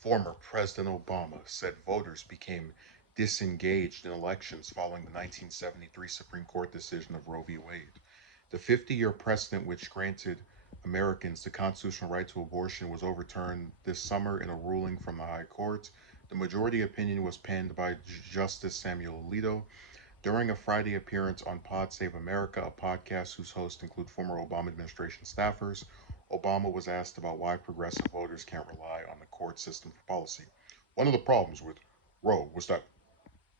Former President Obama said voters became disengaged in elections following the 1973 Supreme Court decision of Roe v. Wade. The 50-year precedent which granted Americans the constitutional right to abortion was overturned this summer in a ruling from the High Court. The majority opinion was penned by Justice Samuel Alito during a Friday appearance on Pod Save America, a podcast whose hosts include former Obama administration staffers. Obama was asked about why progressive voters can't rely on the court system for policy. One of the problems with Roe was that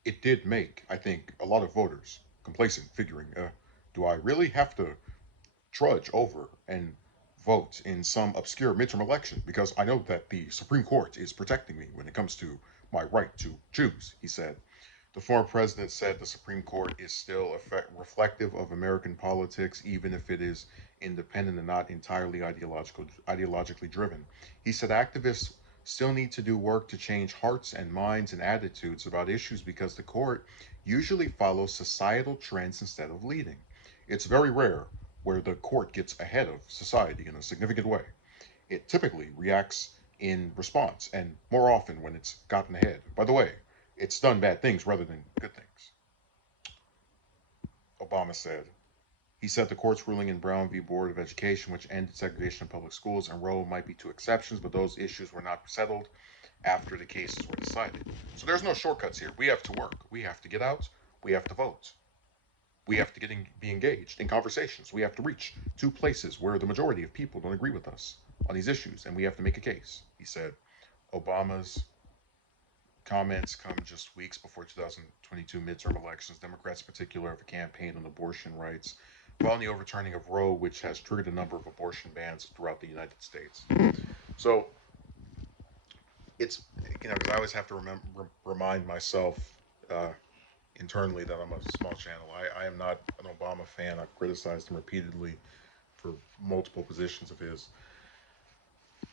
it did make, I think, a lot of voters complacent, figuring, do I really have to trudge over and vote in some obscure midterm election because I know that the Supreme Court is protecting me when it comes to my right to choose, he said. The former president said the Supreme Court is still reflective of American politics, even if it is independent and not entirely ideologically driven. He said activists still need to do work to change hearts and minds and attitudes about issues because the court usually follows societal trends instead of leading. It's very rare where the court gets ahead of society in a significant way. It typically reacts in response, and more often when it's gotten ahead. By the way, it's done bad things rather than good things, Obama said. He said the court's ruling in Brown v. Board of Education, which ended segregation in public schools, and Roe might be two exceptions, but those issues were not settled after the cases were decided. So there's no shortcuts here. We have to work. We have to get out. We have to vote. We have to be engaged in conversations. We have to reach to places where the majority of people don't agree with us on these issues, and we have to make a case, he said. Obama's comments come just weeks before 2022 midterm elections. Democrats, in particular, have campaigned on abortion rights following the overturning of Roe, which has triggered a number of abortion bans throughout the United States. So it's, because I always have to remind myself uh, internally that I'm a small channel. I am not an Obama fan. I've criticized him repeatedly for multiple positions of his.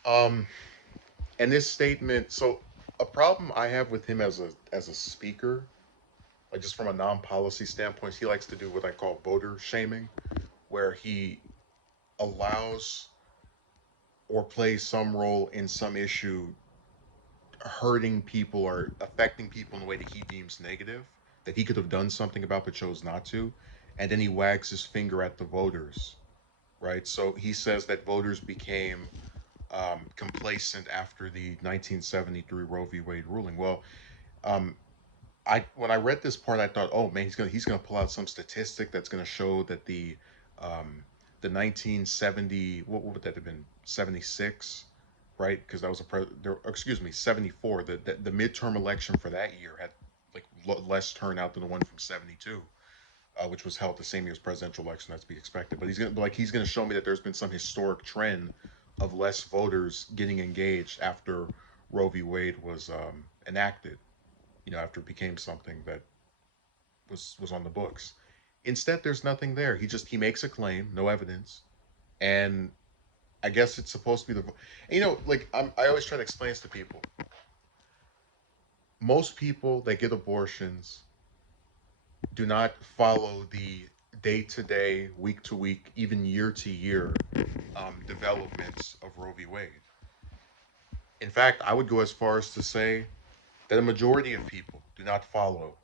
Um, and this statement, so a problem I have with him as a speaker, like just from a non-policy standpoint, he likes to do what I call voter shaming, where he allows or plays some role in some issue hurting people or affecting people in a way that he deems negative, that he could have done something about but chose not to, and then he wags his finger at the voters, right? So he says that voters became complacent after the 1973 Roe v. Wade ruling. Well, um, I when I read this part, I thought, oh man, he's gonna pull out some statistic that's gonna show that um, the 1970, what would that have been, 76, right? Because that was excuse me, 74. The midterm election for that year had like less turnout than the one from 72, which was held the same year as presidential election. That's to be expected. But he's gonna show me that there's been some historic trend of less voters getting engaged after Roe v. Wade was enacted, after it became something that was on the books. Instead, there's nothing there. He makes a claim, no evidence, and I guess it's supposed to be like I always try to explain this to people. Most people that get abortions do not follow the day to day, week to week, even year to year developments of Roe v. Wade. In fact, I would go as far as to say that a majority of people do not follow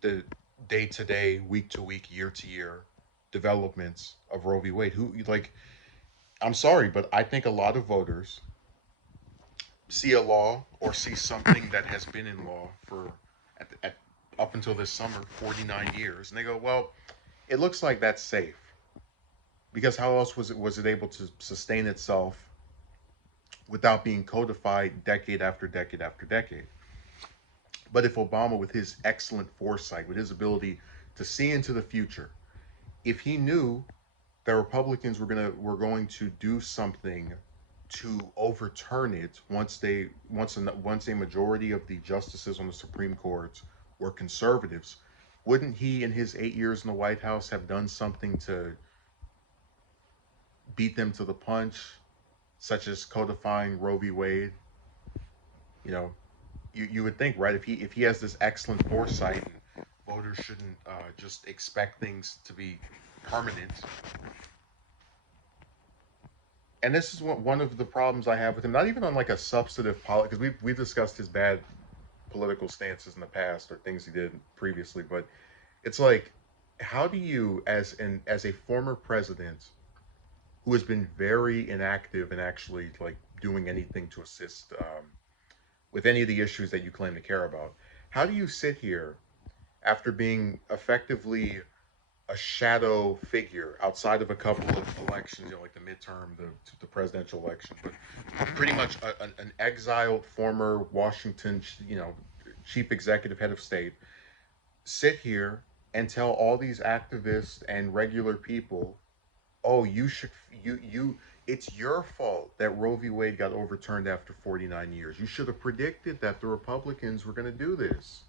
the day to day, week to week, year to year developments of Roe v. Wade. I'm sorry, but I think a lot of voters see a law or see something that has been in law for at up until this summer, 49 years, and they go, well, it looks like that's safe because how else was it able to sustain itself without being codified decade after decade after decade? But if Obama, with his excellent foresight, with his ability to see into the future, if he knew that Republicans were going to do something to overturn it once a majority of the justices on the Supreme Court were conservatives, wouldn't he in his 8 years in the White House have done something to beat them to the punch, such as codifying Roe v. Wade? You know, you would think, right? If he has this excellent foresight, voters shouldn't just expect things to be permanent. And this is one of the problems I have with him. Not even on like a substantive politics, because we've discussed his bad political stances in the past or things he did previously, but it's like, how do you, as a former president who has been very inactive in actually like doing anything to assist with any of the issues that you claim to care about, how do you sit here after being effectively a shadow figure outside of a couple of elections, like the midterm, the presidential election, but pretty much an exiled former Washington, chief executive head of state, sit here and tell all these activists and regular people, oh, you should, it's your fault that Roe v. Wade got overturned after 49 years. You should have predicted that the Republicans were going to do this.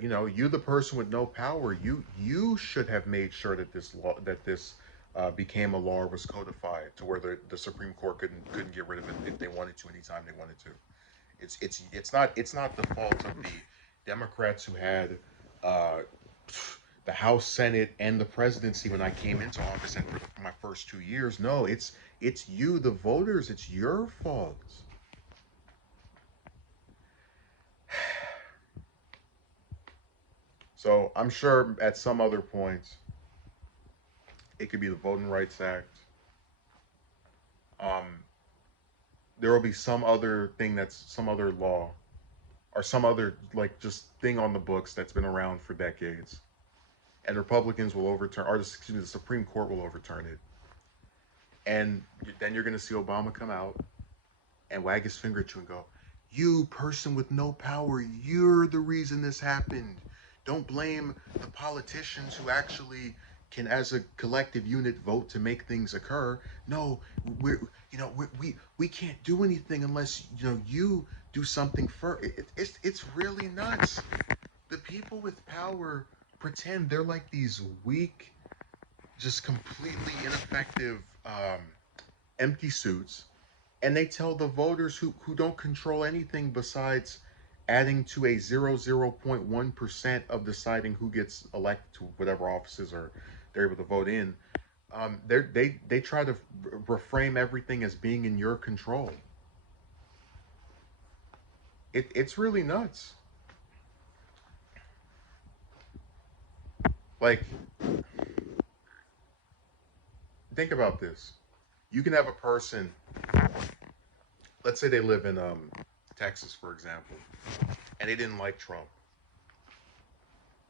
You the person with no power, you should have made sure that this law that this became a law, was codified to where the Supreme Court couldn't get rid of it if they wanted to anytime they wanted to. It's not the fault of the Democrats who had uh, the House, Senate, and the presidency when I came into office and for my first 2 years. No, it's you, the voters. It's your fault. So I'm sure at some other point it could be the Voting Rights Act. Um, there will be some other thing, that's some other law or some other like just thing on the books that's been around for decades, and Republicans will overturn, or excuse me, the Supreme Court will overturn it, and then you're going to see Obama come out and wag his finger at you and go, "You person with no power, you're the reason this happened. Don't blame the politicians who actually can, as a collective unit, vote to make things occur. No, we're we can't do anything unless you do something first." It's really nuts. The people with power pretend they're like these weak, just completely ineffective, empty suits, and they tell the voters who don't control anything besides adding to a 0.1% of deciding who gets elected to whatever offices or they're able to vote in. They try to reframe everything as being in your control. It's really nuts. Like, think about this. You can have a person, let's say they live in Texas, for example, and they didn't like Trump,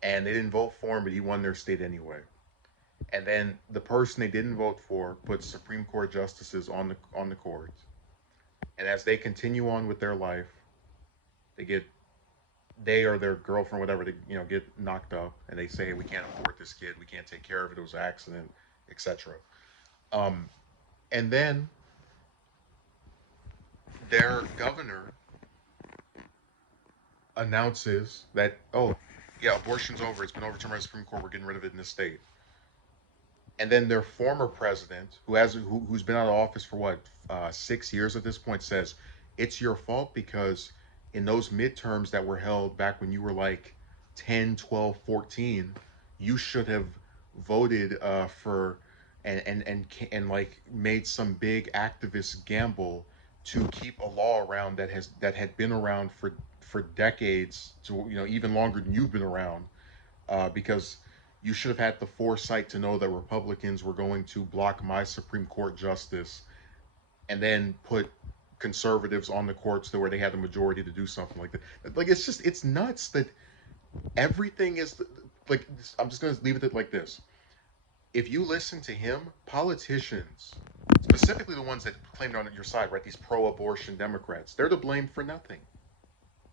and they didn't vote for him, but he won their state anyway. And then the person they didn't vote for puts Supreme Court justices on the court, and as they continue on with their life, they get they or their girlfriend, whatever, they get knocked up, and they say, "Hey, we can't afford this kid. We can't take care of it. It was an accident, etc." Um, and then their governor announces that, "Oh, yeah, abortion's over. It's been overturned by the Supreme Court. We're getting rid of it in this state." And then their former president, who's been out of office for what, 6 years at this point, says it's your fault because in those midterms that were held back when you were like 10, 12, 14, you should have voted for and like made some big activist gamble to keep a law around that had been around for decades, to even longer than you've been around, because you should have had the foresight to know that Republicans were going to block my Supreme Court justice and then put conservatives on the courts where they had the majority to do something like that. Like, it's nuts that everything is like. I'm just going to leave it like this. If you listen to him, politicians, specifically the ones that claim they're on your side, right? These pro-abortion Democrats, they're to blame for nothing.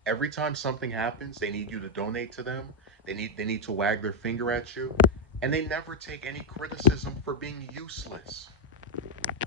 Every time something happens, they need you to donate to them. They need to wag their finger at you, and they never take any criticism for being useless.